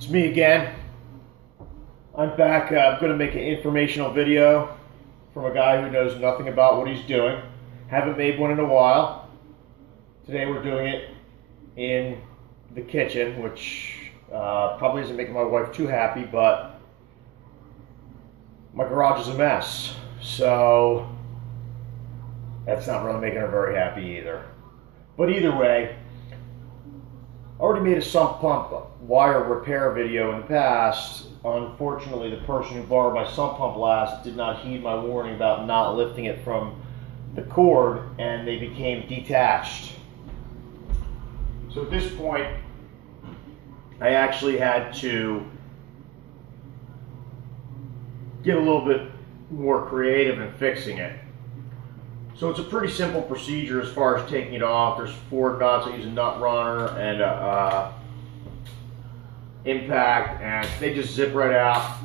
It's me again. I'm back. I'm going to make an informational video from a guy who knows nothing about what he's doing. Haven't made one in a while. Today we're doing it in the kitchen, which probably isn't making my wife too happy, but my garage is a mess. So that's not really making her very happy either. But either way, I already made a sump pump wire repair video in the past. Unfortunately, the person who borrowed my sump pump last did not heed my warning about not lifting it from the cord, and they became detached. So at this point, I actually had to get a little bit more creative in fixing it. So it's a pretty simple procedure as far as taking it off. There's 4 nuts. I use a nut runner and a impact, and they just zip right out.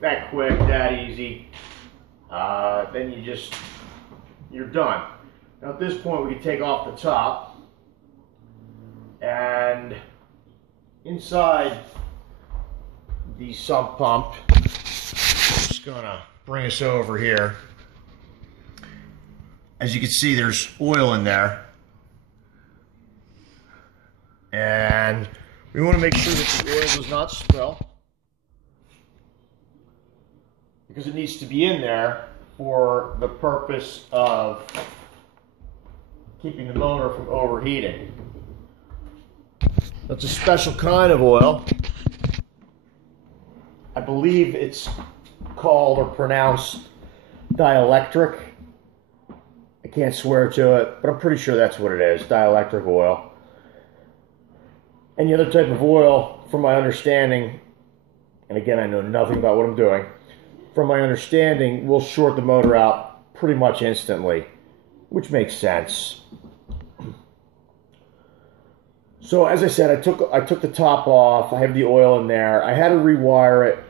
That quick, that easy. Then you're done. Now at this point we can take off the top, and inside the sump pump, I'm just gonna bring us over here. As you can see, there's oil in there, and we want to make sure that the oil does not spill, because it needs to be in there for the purpose of keeping the motor from overheating. That's a special kind of oil. I believe it's called or pronounced dielectric. I can't swear to it, but I'm pretty sure that's what it is, dielectric oil. Any other type of oil, from my understanding, and again, I know nothing about what I'm doing, from my understanding, will short the motor out pretty much instantly, which makes sense. So as I said, I took the top off. I have the oil in there. I had to rewire it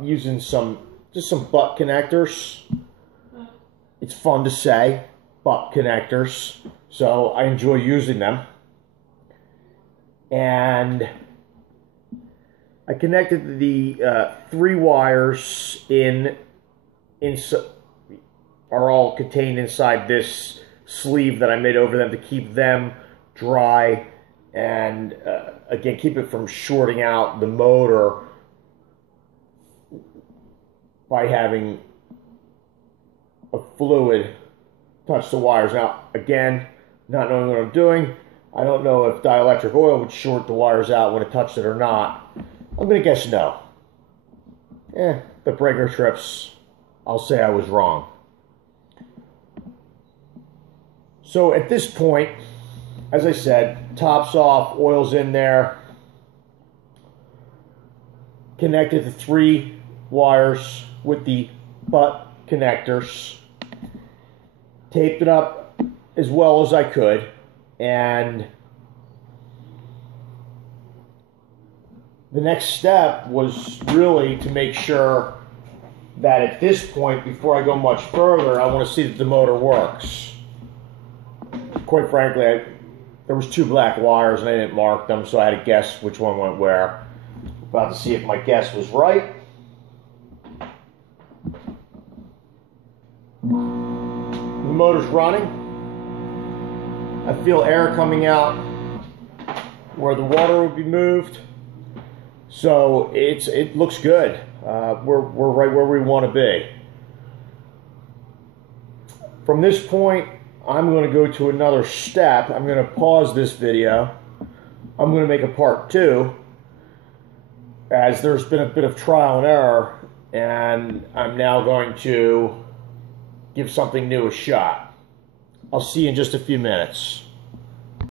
using just some butt connectors. It's fun to say, butt connectors, so I enjoy using them. And I connected the 3 wires are all contained inside this sleeve that I made over them to keep them dry and again keep it from shorting out the motor by having a fluid touch the wires. Now again, not knowing what I'm doing, I don't know if dielectric oil would short the wires out when it touched it or not. I'm going to guess no. The breaker trips, I'll say I was wrong. So at this point, as I said, top's off, oil's in there. Connected the 3 wires with the butt connectors. Taped it up as well as I could, and the next step was really to make sure that at this point, before I go much further, I want to see that the motor works. Quite frankly, there was 2 black wires and I didn't mark them, so I had to guess which one went where. About to see if my guess was right. The motor's running. I feel air coming out where the water would be moved, so it looks good. We're right where we want to be. From this point, I'm going to go to another step. I'm going to pause this video. I'm going to make a part 2, as there's been a bit of trial and error, and I'm now going to give something new a shot. I'll see you in just a few minutes.